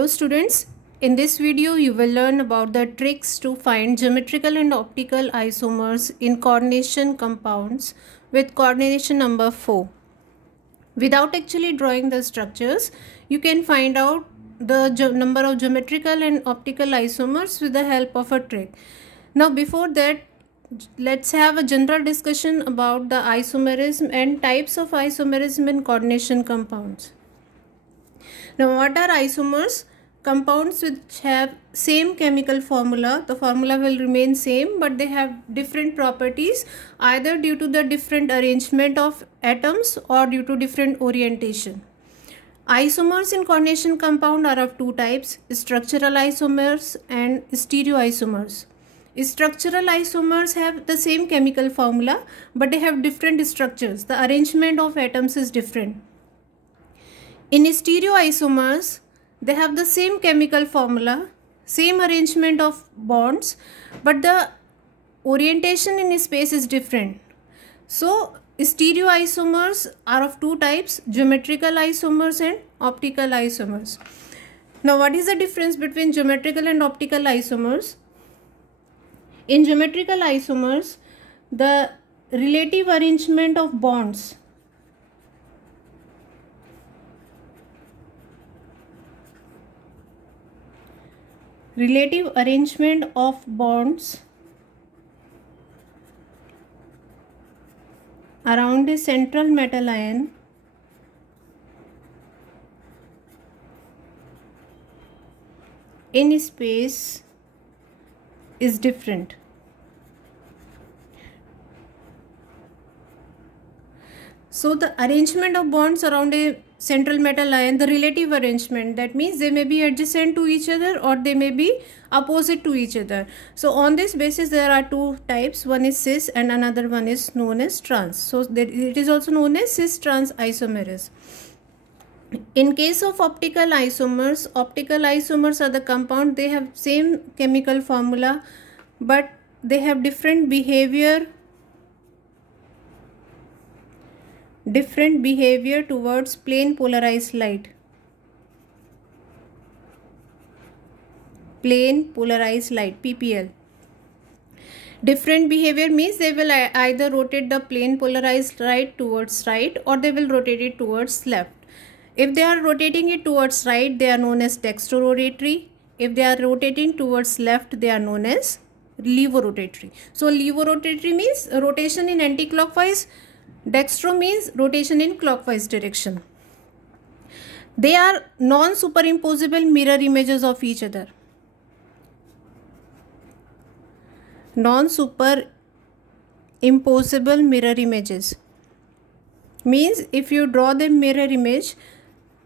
Hello students, in this video you will learn about the tricks to find geometrical and optical isomers in coordination compounds with coordination number 4. Without actually drawing the structures, you can find out the number of geometrical and optical isomers with the help of a trick. Now before that, let's have a general discussion about the isomerism and types of isomerism in coordination compounds. Now what are isomers? Compounds which have same chemical formula. The formula will remain same, but they have different properties either due to the different arrangement of atoms or due to different orientation. Isomers in coordination compound are of two types: structural isomers and stereoisomers. Structural isomers have the same chemical formula, but they have different structures. The arrangement of atoms is different. In stereoisomers, they have the same chemical formula, same arrangement of bonds, but the orientation in space is different. So, stereoisomers are of two types: geometrical isomers and optical isomers. Now, what is the difference between geometrical and optical isomers? In geometrical isomers, the relative arrangement of bonds around a central metal ion in space is different. So the arrangement of bonds around a central metal ion, the relative arrangement, that means they may be adjacent to each other or they may be opposite to each other. So on this basis there are two types, one is cis and another one is known as trans. So it is also known as cis-trans isomerism. In case of optical isomers are the compound, they have same chemical formula but they have different behavior towards plane polarized light. Plane polarized light, PPL. Different behavior means they will either rotate the plane polarized light towards right or they will rotate it towards left. If they are rotating it towards right, they are known as dextrorotatory. If they are rotating towards left, they are known as levorotatory. So levorotatory means rotation in anti-clockwise. Dextro means rotation in clockwise direction. They are non-superimposable mirror images of each other. Non-superimposable mirror images means if you draw the mirror image,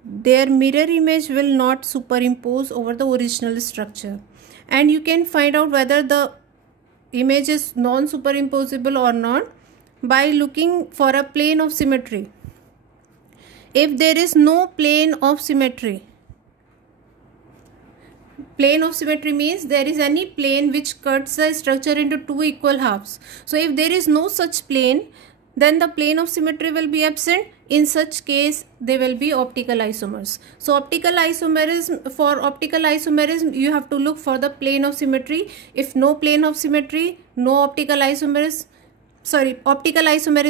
their mirror image will not superimpose over the original structure, and you can find out whether the image is non-superimposable or not by looking for a plane of symmetry. If there is no plane of symmetry means there is any plane which cuts the structure into two equal halves. So if there is no such plane, then the plane of symmetry will be absent. In such case, they will be optical isomers. So for optical isomerism, you have to look for the plane of symmetry. If no plane of symmetry, no optical isomerism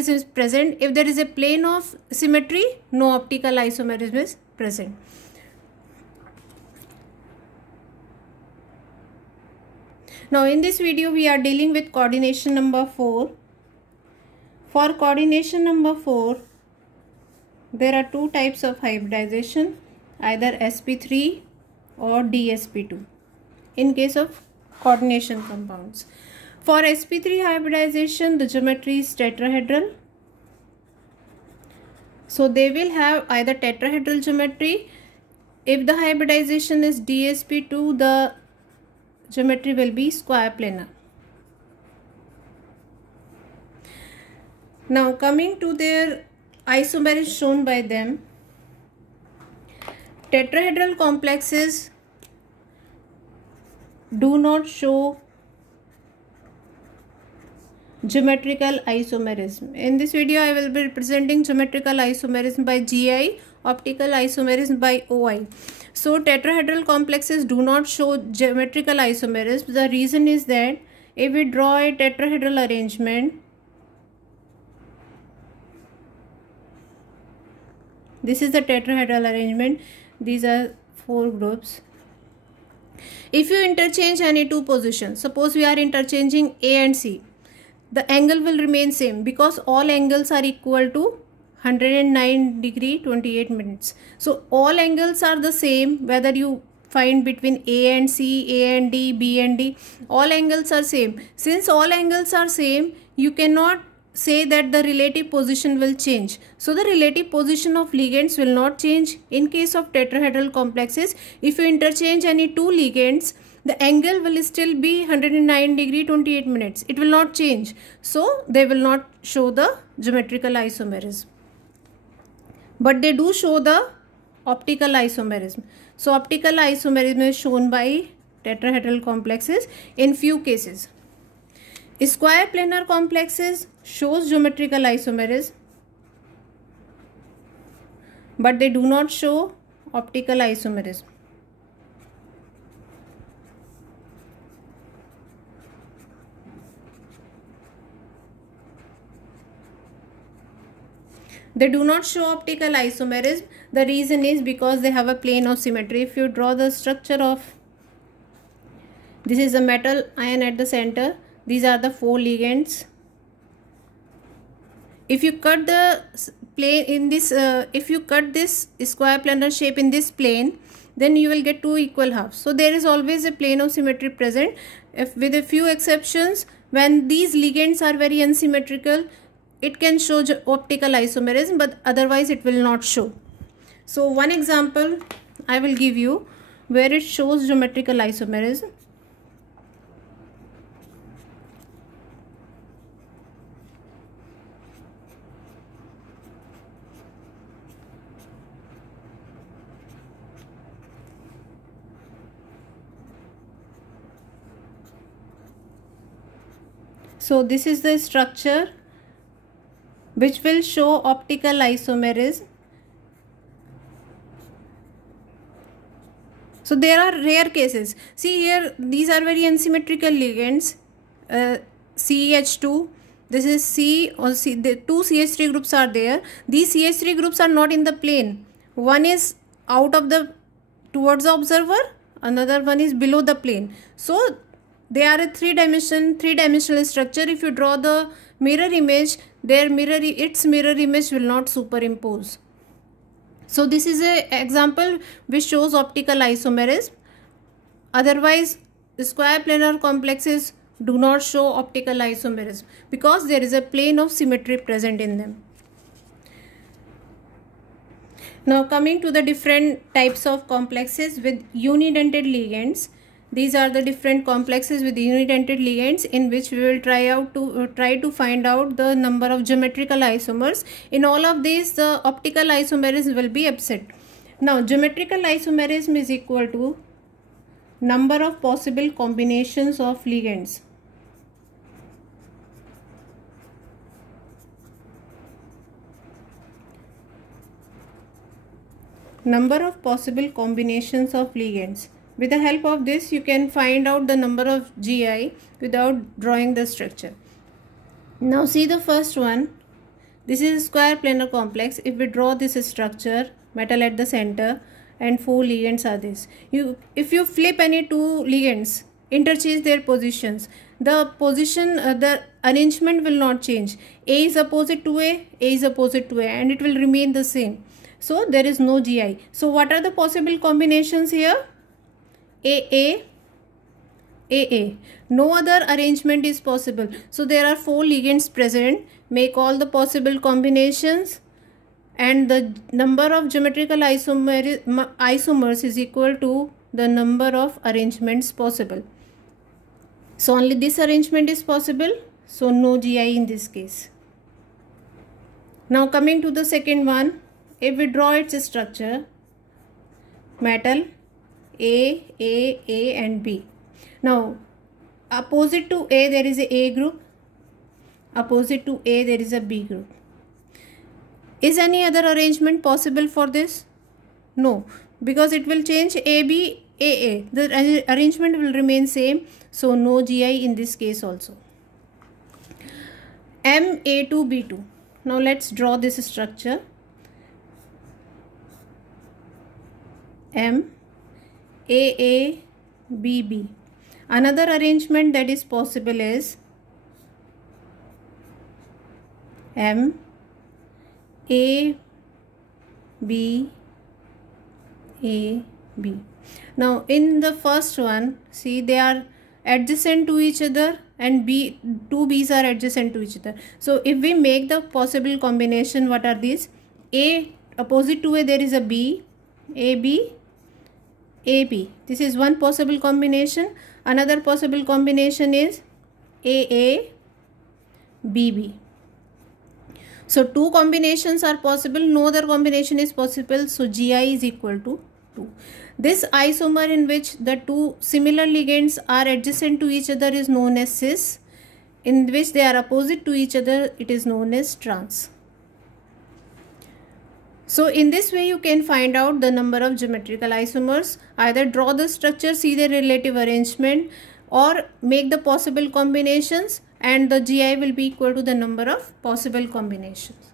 is present. If there is a plane of symmetry, no optical isomerism is present. Now in this video we are dealing with coordination number 4. For coordination number 4, there are two types of hybridization, either sp3 or dsp2 in case of coordination compounds. For sp3 hybridization, the geometry is tetrahedral. So they will have either tetrahedral geometry. If the hybridization is dsp2, the geometry will be square planar. Now coming to their isomers shown by them, tetrahedral complexes do not show geometrical isomerism. In this video I will be representing geometrical isomerism by GI optical isomerism by OI. So tetrahedral complexes do not show geometrical isomerism. The reason is that if we draw a tetrahedral arrangement, this is the tetrahedral arrangement. These are 4 groups. If you interchange any two positions, suppose we are interchanging A and C, the angle will remain same because all angles are equal to 109 degree 28 minutes. So all angles are the same whether you find between A and C, A and D, B and D, all angles are same. Since all angles are same, you cannot say that the relative position will change. So the relative position of ligands will not change. In case of tetrahedral complexes, if you interchange any two ligands, the angle will still be 109 degree 28 minutes. It will not change. So they will not show the geometrical isomerism. But they do show the optical isomerism. So optical isomerism is shown by tetrahedral complexes in few cases. Square planar complexes shows geometrical isomerism, but they do not show optical isomerism. They do not show optical isomerism. The reason is because they have a plane of symmetry. If you draw the structure of, this is a metal ion at the center. These are the 4 ligands. If you cut the plane in this, if you cut this square planar shape in this plane, then you will get 2 equal halves. So there is always a plane of symmetry present. If with a few exceptions, when these ligands are very unsymmetrical, it can show optical isomerism, but otherwise it will not show. So one example I will give you where it shows geometrical isomerism. So this is the structure which will show optical isomerism. So there are rare cases. See here, these are very unsymmetrical ligands. CH2, this is C or C, the 2 CH3 groups are there. These CH3 groups are not in the plane. One is out of the towards the observer, another one is below the plane. So they are a three-dimensional structure. If you draw the mirror image, its mirror image will not superimpose. So this is an example which shows optical isomerism. Otherwise, square planar complexes do not show optical isomerism because there is a plane of symmetry present in them. Now coming to the different types of complexes with unidentate ligands. These are the different complexes with unidentate ligands in which we will try to find out the number of geometrical isomers. In all of these, the optical isomerism will be absent. Now, geometrical isomerism is equal to number of possible combinations of ligands. Number of possible combinations of ligands. With the help of this, you can find out the number of GI without drawing the structure. Now see the first one. This is a square planar complex. If we draw this structure, metal at the center and 4 ligands are this. If you flip any 2 ligands, interchange their positions, the arrangement will not change. A is opposite to A is opposite to A, and it will remain the same. So there is no GI. So what are the possible combinations here? AA, AA. No other arrangement is possible. So there are 4 ligands present. Make all the possible combinations and the number of geometrical isomers is equal to the number of arrangements possible. So only this arrangement is possible. So no GI in this case. Now coming to the second one. If we draw its structure, metal, A and B. Now opposite to A there is a group, opposite to A there is a B group. Is any other arrangement possible for this? No, because it will change AB, AA. The arrangement will remain same. So no GI in this case also. MA2, B2. Now let's draw this structure. M, AA, BB. Another arrangement that is possible is M, A, B, A, B. Now in the first one, see, they are adjacent to each other and two B's are adjacent to each other. So if we make the possible combination, what are these? A, opposite to A there is a B, AB, AB. This is one possible combination. Another possible combination is AA, BB. So two combinations are possible, no other combination is possible. So GI is equal to 2. This isomer in which the two similar ligands are adjacent to each other is known as cis. In which they are opposite to each other, it is known as trans. So in this way you can find out the number of geometrical isomers. Either draw the structure, see the relative arrangement, or make the possible combinations, and the GI will be equal to the number of possible combinations.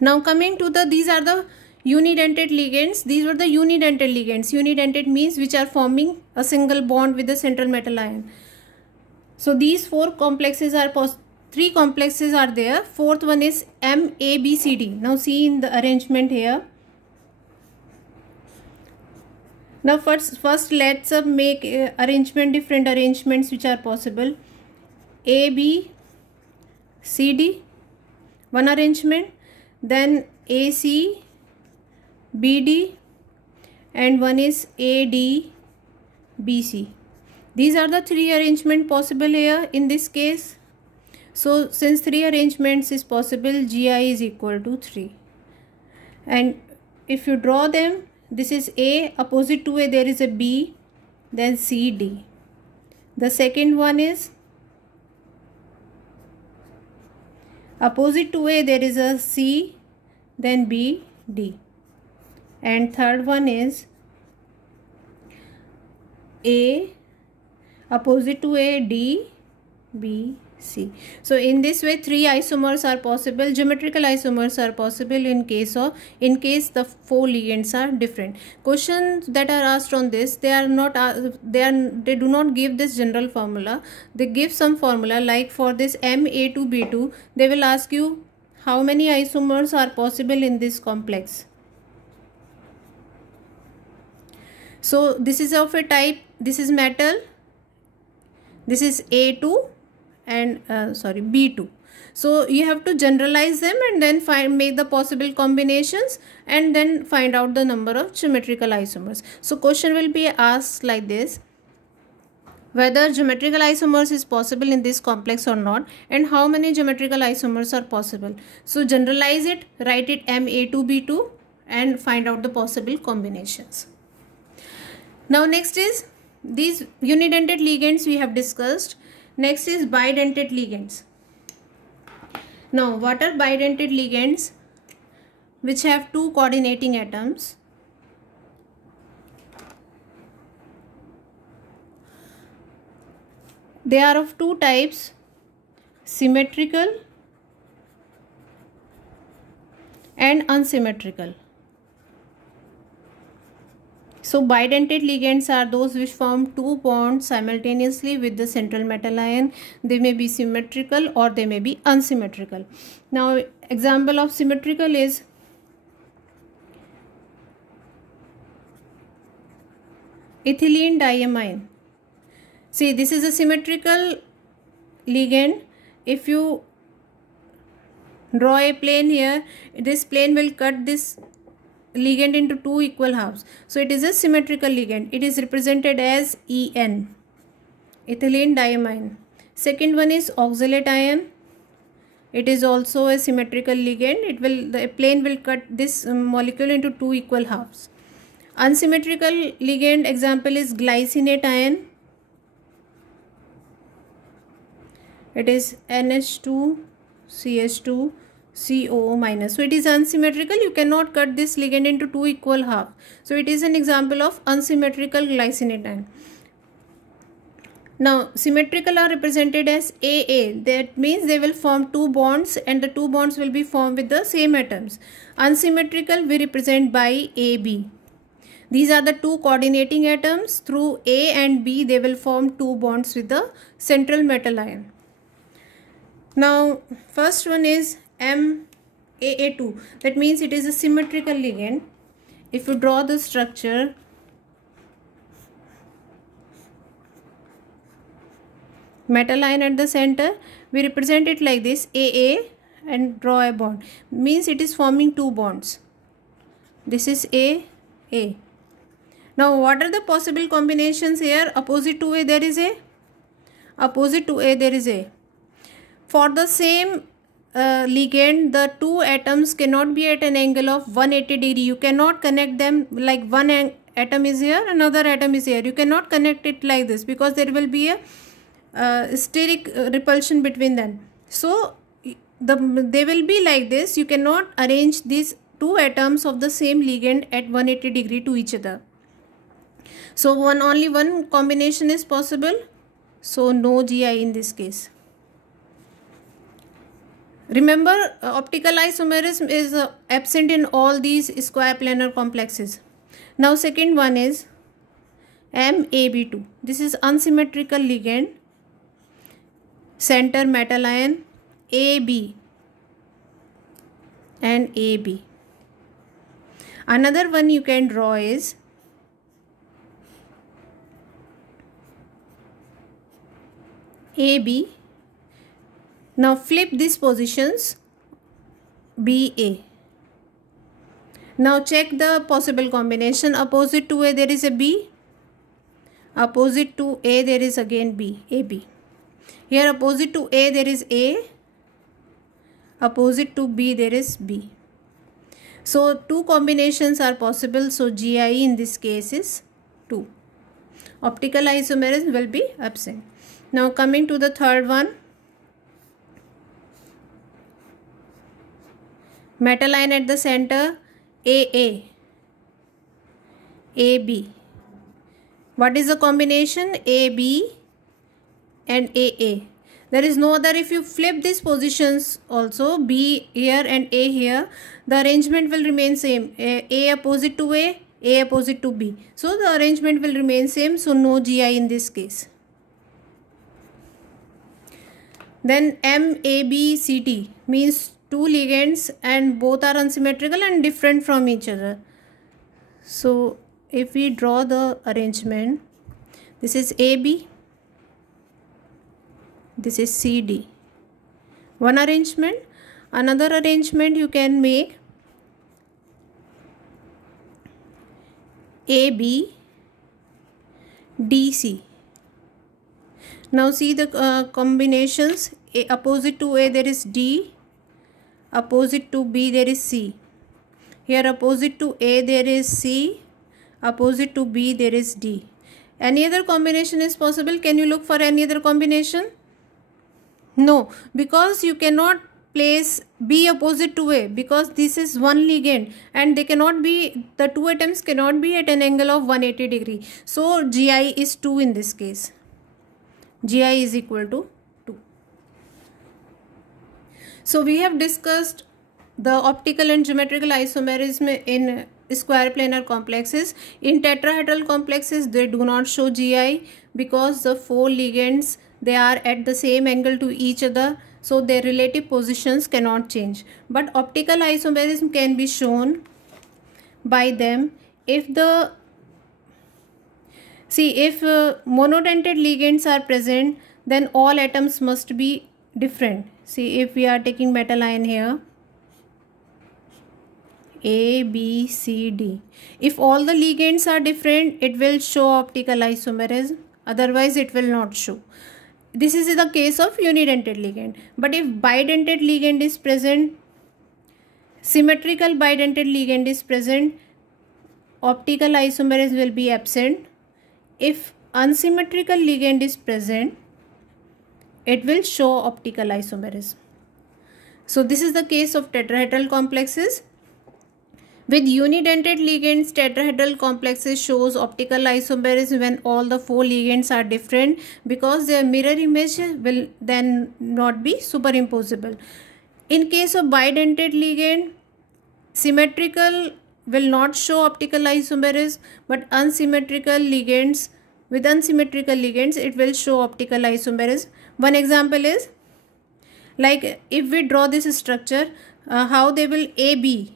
Now coming to these are the unidentate ligands. These were the unidentate ligands. Unidentate means which are forming a single bond with the central metal ion. So these four complexes are three complexes are there. Fourth one is MABCD. Now see in the arrangement here. Now first let's make different arrangements which are possible. ABCD, one arrangement, then ACBD, and one is ADBC. These are the three arrangements possible here in this case. So since three arrangements is possible, GI is equal to 3. And if you draw them, this is A, opposite to A there is a B, then CD. The second one is opposite to A there is a C, then B, D. And third one is A, opposite to A, D, B, C. So in this way three isomers are possible, geometrical isomers are possible in case the four ligands are different. Questions that are asked on this, they do not give this general formula. They give some formula, like for this MA2B2 they will ask you how many isomers are possible in this complex. So this is of a type, this is metal, this is A2 and B2. So you have to generalize them and then make the possible combinations and then find out the number of geometrical isomers. So question will be asked like this: whether geometrical isomers is possible in this complex or not, and how many geometrical isomers are possible. So generalize it, write it MA2B2 and find out the possible combinations. Now next is these unidentate ligands we have discussed. Next is bidentate ligands. Now what are bidentate ligands? Which have two coordinating atoms. They are of two types, symmetrical and unsymmetrical. So bidentate ligands are those which form two bonds simultaneously with the central metal ion. They may be symmetrical or they may be unsymmetrical. Now example of symmetrical is ethylene diamine. See, this is a symmetrical ligand. If you draw a plane here, this plane will cut this ligand into two equal halves. So it is a symmetrical ligand. It is represented as En, ethylene diamine. Second one is oxalate ion. It is also a symmetrical ligand. The plane will cut this molecule into two equal halves. Unsymmetrical ligand example is glycinate ion. It is NH2CH2 CO minus. So it is unsymmetrical. You cannot cut this ligand into two equal half. So it is an example of unsymmetrical glycine ion. Now symmetrical are represented as AA. That means they will form two bonds and the two bonds will be formed with the same atoms. Unsymmetrical we represent by AB. These are the two coordinating atoms. Through A and B they will form two bonds with the central metal ion. Now first one is MAA2. That means it is a symmetrical ligand. If you draw the structure, metal ion at the center, we represent it like this, AA, and draw a bond. Means it is forming two bonds. This is A. Now what are the possible combinations here? Opposite to A there is A. Opposite to A there is A. For the same ligand, the two atoms cannot be at an angle of 180 degree. You cannot connect them like one atom is here, another atom is here. You cannot connect it like this because there will be a steric repulsion between them. So they will be like this. You cannot arrange these two atoms of the same ligand at 180 degree to each other. So only one combination is possible. So no GI in this case. Remember, optical isomerism is absent in all these square planar complexes. Now second one is MAB2. This is unsymmetrical ligand. Center metal ion AB and AB. Another one you can draw is AB. Now flip these positions, BA. Now check the possible combination. Opposite to A there is a B. Opposite to A there is again B, AB. Here opposite to A there is A. Opposite to B there is B. So two combinations are possible. So GI in this case is 2. Optical isomerism will be absent. Now coming to the third one. Metal ion at the center, AA, AB. What is the combination? AB and AA. There is no other. If you flip these positions also, B here and A here, the arrangement will remain same. A opposite to A opposite to B. So the arrangement will remain same. So no GI in this case. Then MABCT means two ligands and both are unsymmetrical and different from each other. So if we draw the arrangement, this is AB, this is CD. One arrangement. Another arrangement you can make AB, DC. Now see the combinations. Opposite to A there is D. Opposite to B there is C. Here opposite to A there is C. Opposite to B there is D. Any other combination is possible? Can you look for any other combination? No, because you cannot place B opposite to A because this is one ligand and they cannot be, the two atoms cannot be at an angle of 180 degree. So GI is 2 in this case. GI is equal to 2. So we have discussed the optical and geometrical isomerism in square planar complexes. In tetrahedral complexes they do not show GI because the 4 ligands, they are at the same angle to each other, so their relative positions cannot change. But optical isomerism can be shown by them if the if monodentate ligands are present, then all atoms must be different. See, if we are taking metal ion here, A, B, C, D. If all the ligands are different, it will show optical isomerism. Otherwise, it will not show. This is the case of unidentate ligand. But if bidentate ligand is present, symmetrical bidentate ligand is present, optical isomerism will be absent. If unsymmetrical ligand is present, it will show optical isomerism. So this is the case of tetrahedral complexes. With unidentate ligands, tetrahedral complexes shows optical isomerism when all the 4 ligands are different, because their mirror image will then not be superimposable. In case of bidentate ligand, symmetrical will not show optical isomerism, but unsymmetrical ligands, with unsymmetrical ligands it will show optical isomerism. One example is, like if we draw this structure, how they will AB.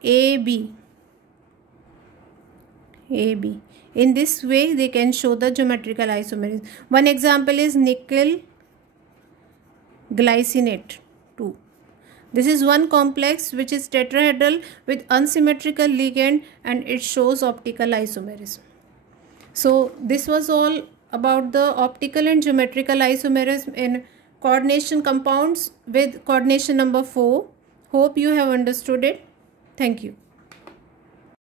In this way they can show the geometrical isomerism. One example is nickel glycinate 2. This is one complex which is tetrahedral with unsymmetrical ligand, and it shows optical isomerism. So this was all about the optical and geometrical isomerism in coordination compounds with coordination number 4. Hope you have understood it. Thank you.